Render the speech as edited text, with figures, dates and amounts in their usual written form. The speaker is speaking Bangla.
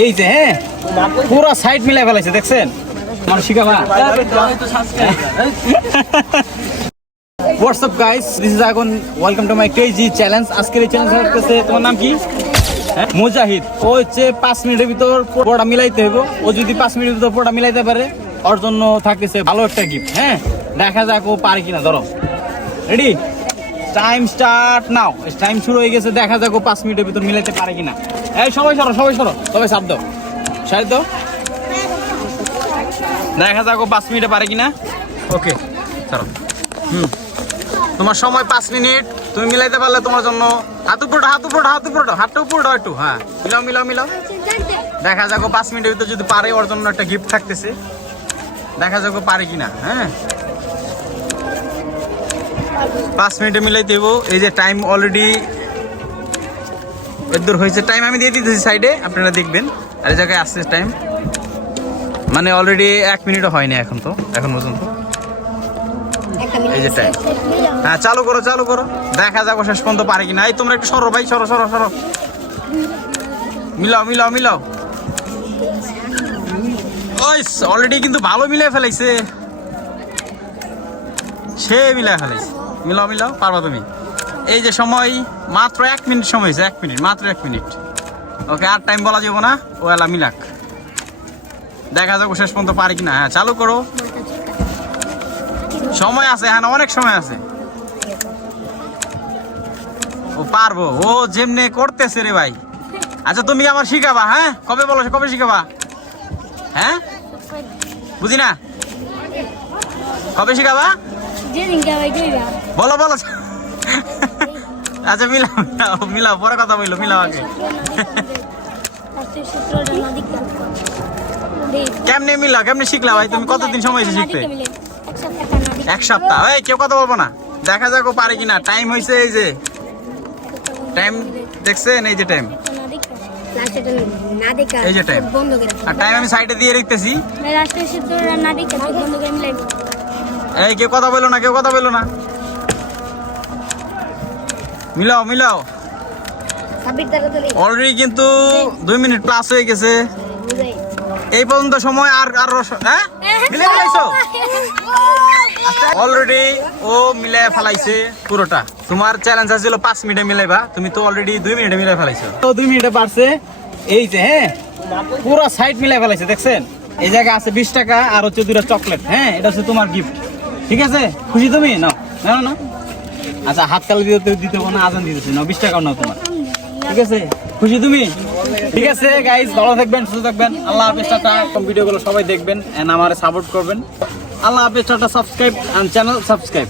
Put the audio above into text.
এই যে হ্যাঁ পুরো সাইড মিলাই ফেলাইছে দেখছেন মানুষ শিখাবা হোয়াটসঅ্যাপ গাইস দিস ইজ আগুন welcome to my crazy challenge আজকের এই চ্যালেঞ্জ হচ্ছে তোমার নাম কি মুজাহিদ ও হচ্ছে 5 মিনিটের ভিতর পুরোটা মিলাইতে হইব ও যদি 5 মিনিটের ভিতর পুরোটা মিলাইতে পারে ওর জন্য থাকতেছে ভালো একটা গিফট হ্যাঁ দেখা যাক ও পারে কিনা ধরো ready time start now time শুরু হয়ে গেছে দেখা যাক ও 5 মিনিটের ভিতর মিলাইতে পারে কিনা এই সবাই সরো সবাই সাথ দাও সাথ দাও দেখা যাক ও 5 মিনিটে পারে কিনা ওকে চলো তোমার সময় 5 মিনিট তুমি মিলাইতে পারলে তোমার জন্য হাত উপর একটু হ্যাঁ মিলাও দেখা যাক 5 মিনিটের ভিতরে যদি পারে ওর জন্য একটা গিফট থাকতেছে দেখা যাক পারে কিনা হ্যাঁ 5 মিনিটে মিলাই দেব এই যে টাইম অলরেডি এদূর হয়েছে টাইম আমি দিয়ে দিতেছি সাইডে আপনারা দেখবেন আর এই জায়গায় আসছে টাইম মানে অলরেডি 1 মিনিটও হয়নি এখন পর্যন্ত এই যে টাইম হ্যাঁ চালু করো দেখা যাক শেষ পর্যন্ত পারে কিনা এই তোমরা একটু সরো ভাই সরো মিলাও ওইস অলরেডি কিন্তু ভালো মিলাই ফেলাইছে সে মিলাই ফেলাইছে মিলাও পারবা তুমি এই যে সময় মাত্র 1 মিনিট সময় হয়েছে 1 মিনিট মাত্র 1 মিনিট ওকে আর টাইম বলা যাবে না ও এলা মিলাক দেখা যাক শেষ পর্যন্ত পারে কিনা হ্যাঁ চালু করো সময় আছে হ্যাঁ অনেক সময় আছে ও পারবো ও যেমনে করতেছে রে ভাই আচ্ছা তুমি আমার শিখাবা হ্যাঁ কবে শিখাবা হ্যাঁ বুঝি না কবে শিখাবা বলো আচ্ছা মিলাও পরে কথা বললো মিলাও আগে কেমনে শিখলা ভাই তুমি কতদিন সময় শিখতে 1 সপ্তাহ এই কেউ কথা বলবো না দেখা যাক ও পারে কিনা টাইম হয়েছে এই যে টাইম দেখছেন এই যে টাইম এই যে টাইম আর টাইম আমি সাইডে দিয়ে রাখতেছি এই কেউ কথা বললো না মিলাও অলরেডি কিন্তু 2 মিনিট প্লাস হয়ে গেছে এই পর্যন্ত সময় আর হ্যাঁ মিলে ফেলাইছো অলরেডি ও মিলাই ফেলাইছে পুরোটা তোমার চ্যালেঞ্জ ছিল 5 মিনিটে মিলাইবা তুমি তো অলরেডি 2 মিনিটে মিলাই ফেলাইছো তো 2 মিনিটে পারছে এই যে হ্যাঁ পুরো সাইড মিলাই ফেলাইছে দেখছেন এই জায়গায় আছে 20 টাকা আর হচ্ছে 2টা চকলেট হ্যাঁ এটা হচ্ছে তোমার গিফট ঠিক আছে খুশি তুমি নাও আচ্ছা হাত তালি দিতে না আজান দিতেছি না 20 টাকাও নাও তোমার ঠিক আছে খুশি তুমি ঠিক আছে গাইস ভালো থাকবেন সুস্থ থাকবেন আল্লাহ হাফেজ টাটা ভিডিওগুলো সবাই দেখবেন এন্ড আমারে সাপোর্ট করবেন আল্লাহ হাফেজ tata subscribe and channel subscribe